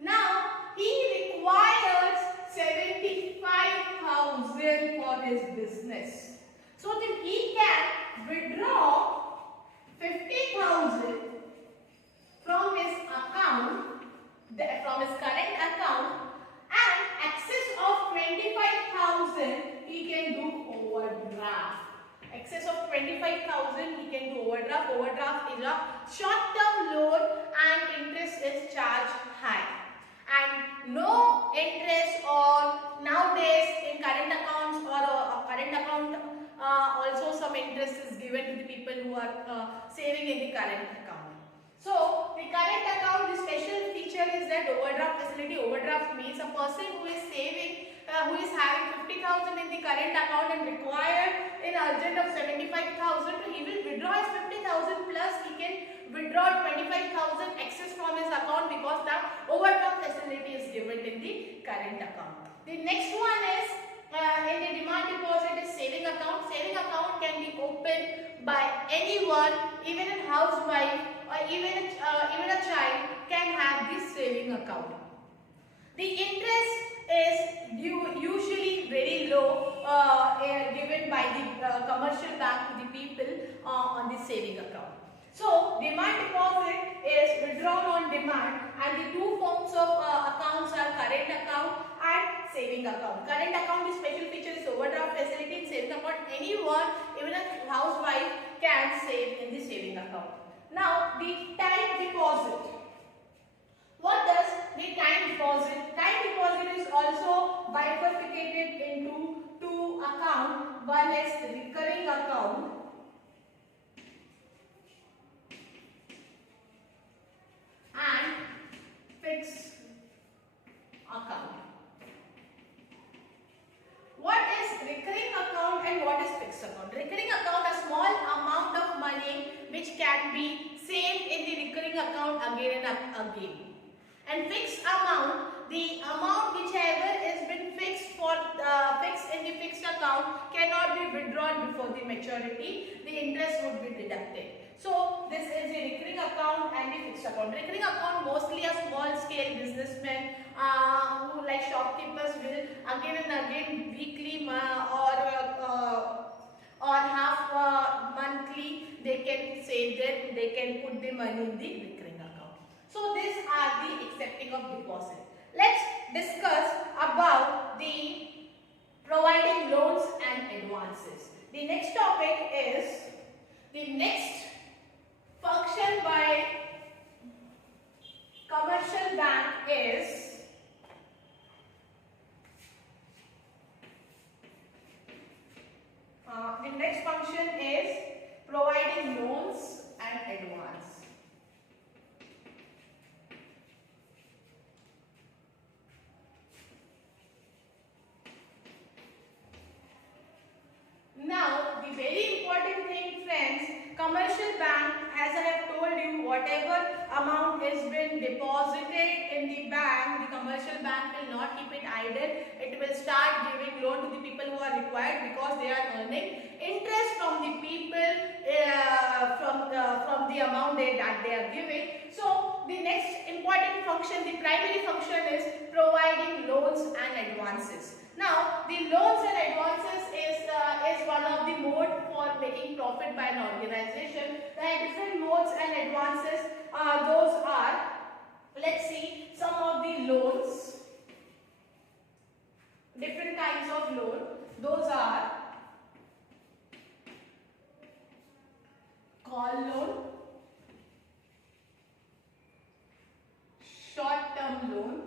Now he requires 75,000 for his business. So then he can withdraw 50,000 from his account, from his current account, and excess of 25,000 he can do overdraft. Excess of 25,000 he can do overdraft. Overdraft is a short-term loan and interest is charged high. And no interest, or nowadays in current accounts or current account also some interest is given to the people who are saving in the current account. So the current account, the special that overdraft facility, overdraft means a person who is saving, who is having 50,000 in the current account and required in urgent of 75,000, he will withdraw his 50,000 plus he can withdraw 25,000 excess from his account because the overdraft facility is given in the current account. The next one is in the demand deposit is saving account. Saving account can be opened by anyone, even a housewife or even a child can have this saving account. The interest is usually very low given by the commercial bank to the people on the saving account. So, demand deposit is withdrawn on demand, and the two forms of accounts are current account and saving account. Current account, the special feature is overdraft facility. In saving account, anyone, even a housewife, can save in the saving account. Now, the time deposit. What does the time deposit? Time deposit is also bifurcated into two accounts. One is recurring account and fixed account. What is recurring account and what is fixed account? Recurring account, a small amount of money which can be saved in the recurring account again and again. And fixed amount, the amount whichever has been fixed in the fixed account cannot be withdrawn before the maturity. The interest would be deducted. So this is the recurring account and the fixed account. Recurring account, mostly a small scale businessman who like shopkeepers will again and again weekly or half monthly they can save that, they can put the money in the recurring account. So these are the accepting of deposit. Let's discuss about the providing loans and advances. The next topic is the next function by commercial bank is the next function is providing loans and advance. Now, the very important thing, friends, commercial bank, as I have told you, whatever amount has been deposited in the bank, the commercial bank will not keep it idle. It will start giving loan to the people who are required because they are earning interest from the people from the amount that they are giving. So, the next important function, the primary function is providing loans and advances. Now, the loans and advances is one of the mode for making profit by an organization. There are different modes and advances. Those are, let's see, some of the loans, different kinds of loan. Those are call loan, short-term loan,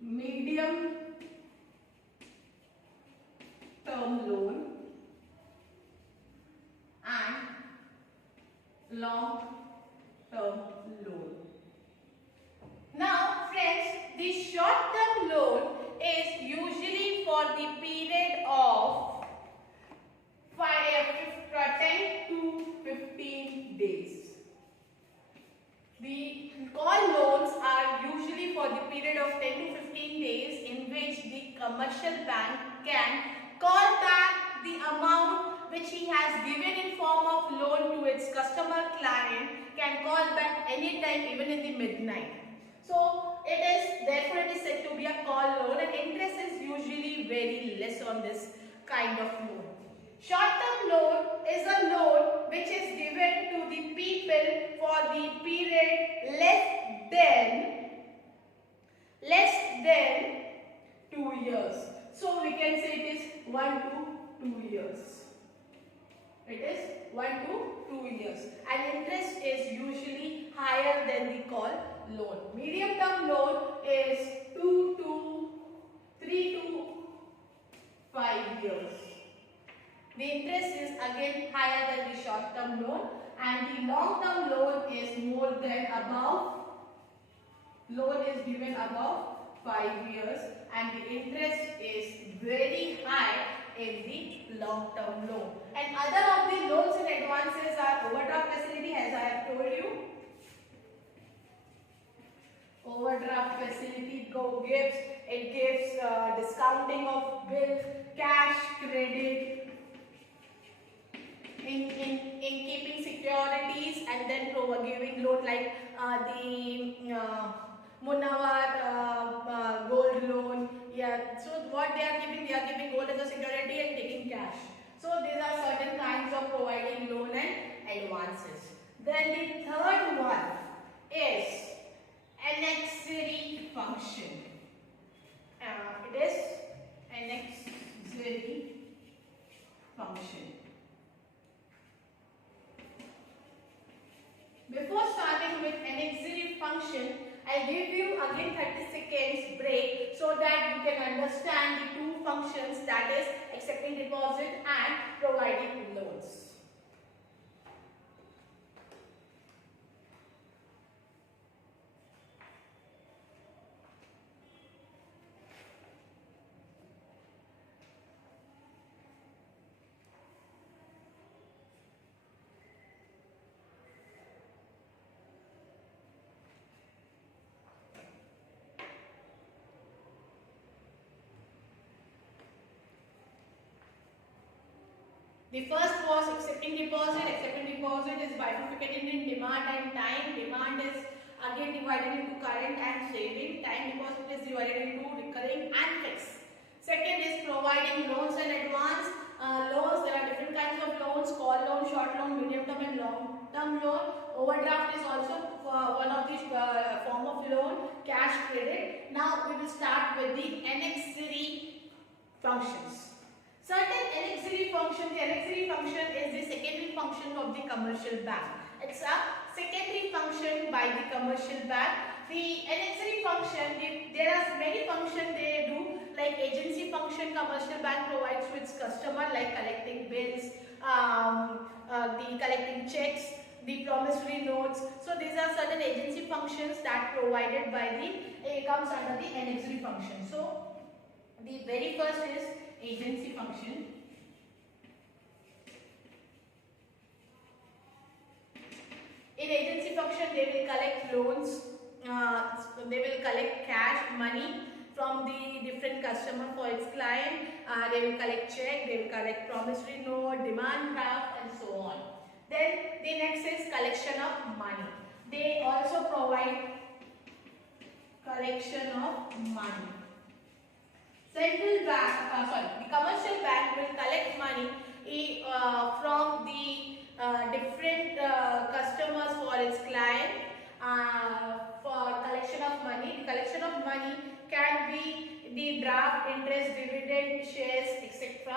medium term loan and long term loan. Now friends, the short term loan is usually for the period of 10 to 15 days. The call loans are usually for the period of 10 to 15 days in which the commercial bank can call back the amount which he has given in form of loan to its customer client, can call back anytime, even in the midnight. So therefore it is said to be a call loan, and interest is usually very less on this kind of loan. Short-term loan is a loan which is given to the people for the period less than 2 years. So we can say it is 1 to 2 years. It is 1 to 2 years, and interest is usually higher than the call loan. Medium term loan is 3 to 5 years. The interest is again higher than the short term loan, and the long-term loan is more than above, loan is given above 5 years, and the interest is very high in the long-term loan. And other of the loans and advances are overdraft facility, as I have told you. Overdraft facility gives discounting of bills, cash credit, in keeping securities, and then giving loan like the Munawar gold loan. Yeah, so what they are giving gold as a security and taking cash. So these are certain kinds of providing loan and advances. Then the third one is annexary function. It is annexary function. Before starting with annexary function, I'll give you again 30 seconds break so that you can understand the two functions, that is accepting deposit and providing loans. The first was accepting deposit. Accepting deposit is bifurcated in demand and time. Demand is again divided into current and saving. Time deposit is divided into recurring and fixed. Second is providing loans and advance. Loans, there are different kinds of loans: call loan, short loan, medium term and long term loan. Overdraft is also one of these form of loan. Cash credit. Now we will start with the annexary functions. Certain annexary function, the annexary function is the secondary function of the commercial bank. It's a secondary function by the commercial bank. The annexary function, there are many functions they do, like agency function commercial bank provides to its customer, like collecting bills, the collecting checks, the promissory notes. So these are certain agency functions that provided by the, comes under the annexary function. So the very first is agency function. In agency function, they will collect loans, they will collect cash, money from the different customer for its client. They will collect check, they will collect promissory note, demand draft, and so on. Then the next is collection of money. They also provide collection of money. Central bank, the commercial bank will collect money from the different customers for its client for collection of money. The collection of money can be the draft, interest, dividend, shares, etc.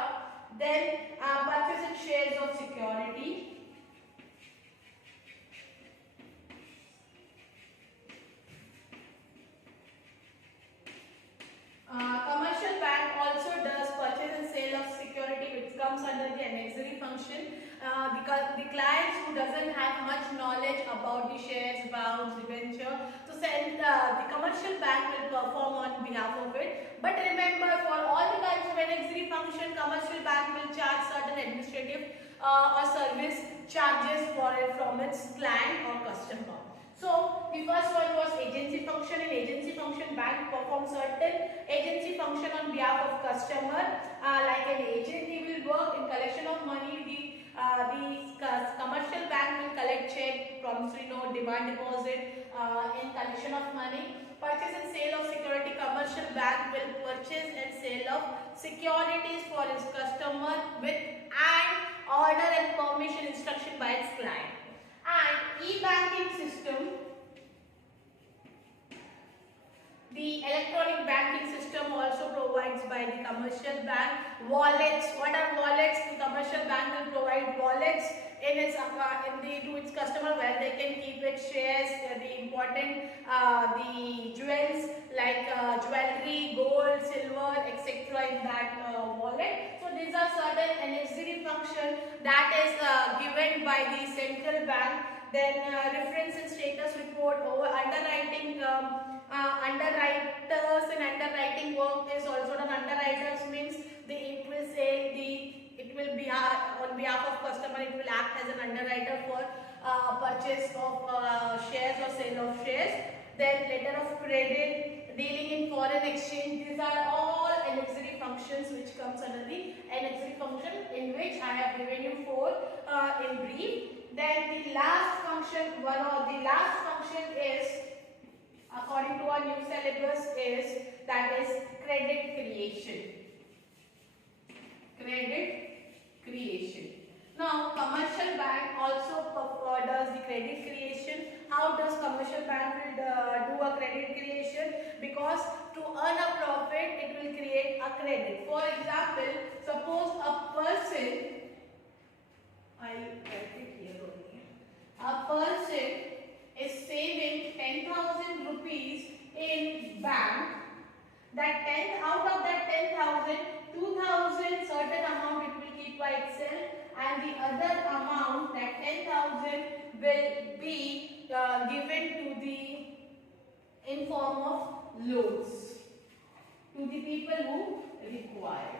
Then purchasing shares of security. Commercial bank also does purchase and sale of security, which comes under the annexary function. The clients who doesn't have much knowledge about the shares, bonds, debenture, so the commercial bank will perform on behalf of it. But remember, for all the kinds of annexary function, commercial bank will charge certain administrative or service charges from its client or customer. So the first one was agency function. In agency function, bank performs certain agency function on behalf of customer. Like an agent, he will work in collection of money. The commercial bank will collect check, promissory note, demand deposit in collection of money. Purchase and sale of security, commercial bank will purchase and sale of securities for its customer with an order and permission instruction by its client. And e-banking system, the electronic banking system also provides by the commercial bank. Wallets, what are wallets? The commercial bank will provide wallets to its customer where they can keep its shares, the important the jewels like jewelry, gold, silver, etc. etc. in that wallet. So these are certain NXDD function that is given by the central bank. Then reference and status report over underwriting. Underwriters and underwriting work is also done. Underwriters means it will say it will be on behalf of customer, it will act as an underwriter for purchase of shares or sale of shares. Then letter of credit, dealing in foreign exchange, these are all NXDD functions which comes under the NXDD function, in which I have given you 4 in brief. Then the last function, is, according to our new syllabus, is that is credit creation. Now, commercial bank also does the credit creation. How does commercial bank do a credit creation? Because to earn a profit, it will create a credit. For example, suppose a person, is saving 10,000 rupees in bank. That 10 out of that 10,000, 2,000 certain amount it will keep by itself, and the other amount, that 10,000, will be given to the in form of loans to the people who require.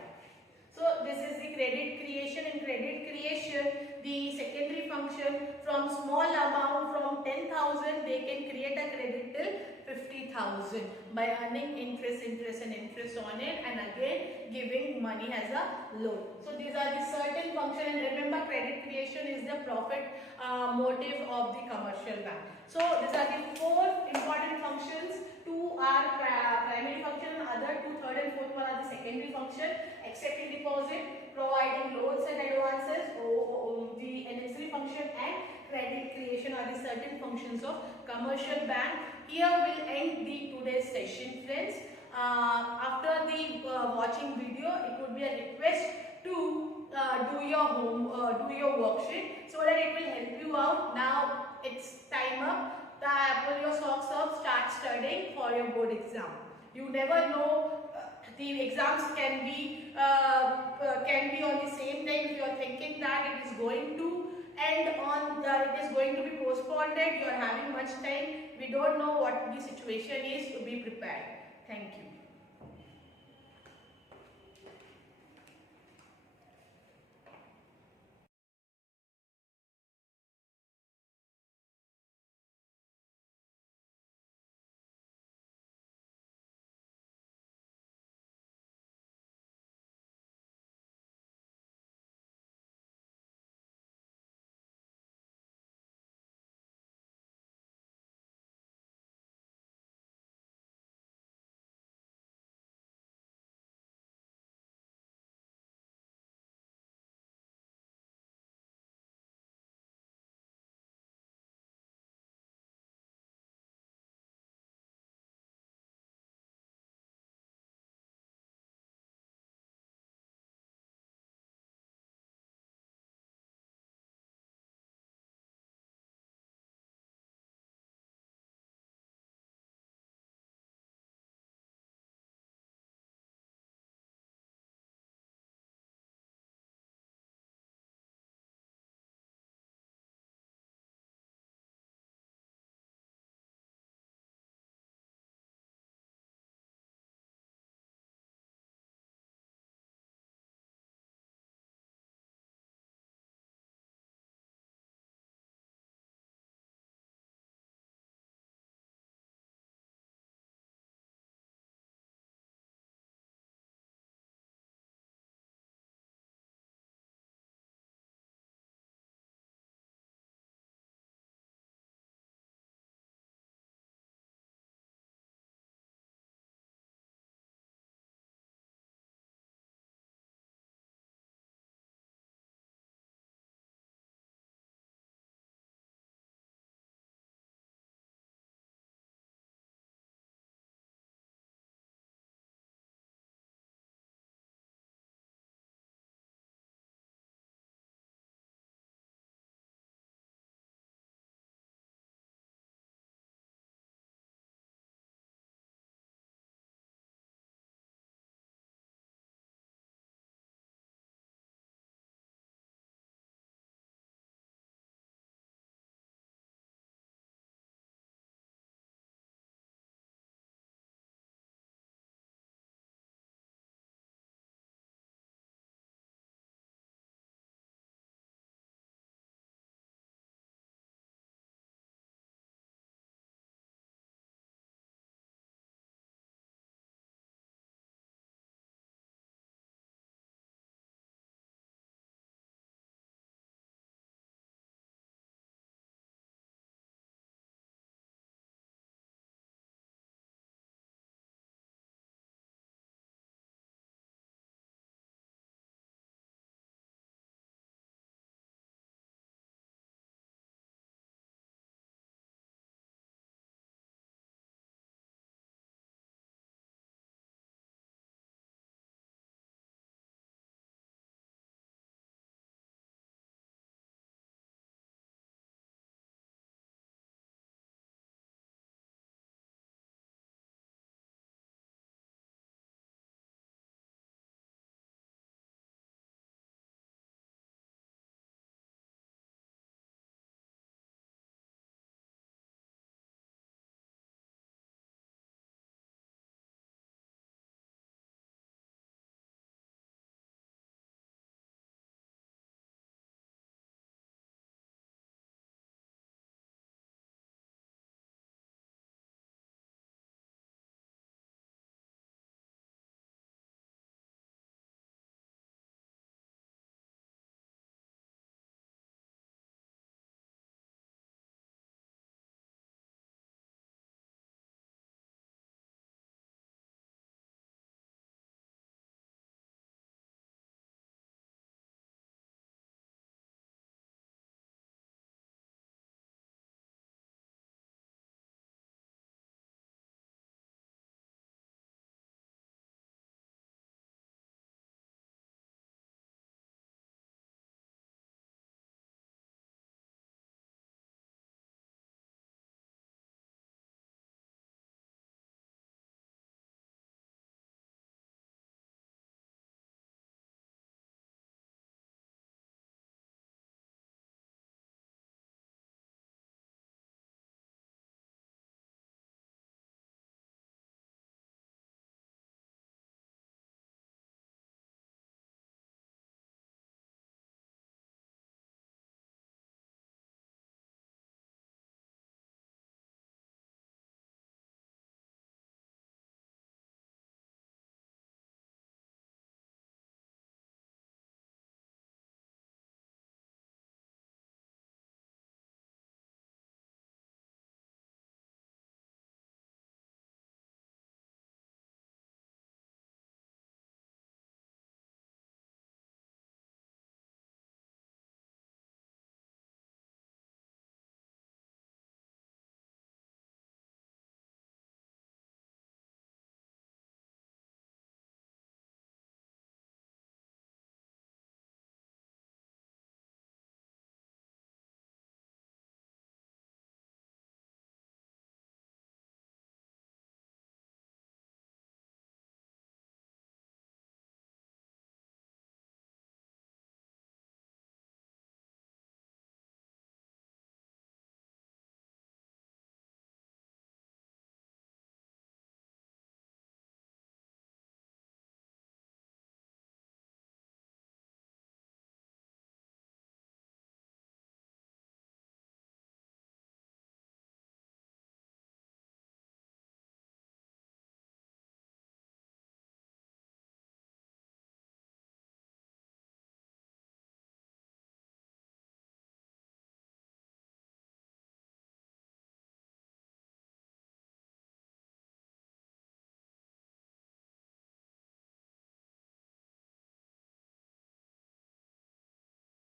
So this is the credit creation. In credit creation, the secondary function, from small amount from 10,000 they can create a credit till 50,000 by earning interest on it, and again giving money as a loan. So these are the certain function, and remember, credit creation is the profit motive of the commercial bank. So these are the 4 important functions. 2 are primary function, other 2, third and fourth one are the secondary function. Accepting deposit, providing loans and advances, the NXDD function, and credit creation are the certain functions of commercial bank. Here will end the today's session, friends. After the watching video, it would be a request to do your worksheet so that it will help you out. Now it's time up. Pull your socks up, start studying for your board exam. You never know, the exams can be on the same time. If you are thinking that it is going to end on it is going to be postponed, you are having much time. We don't know what the situation is, to be prepared. Thank you.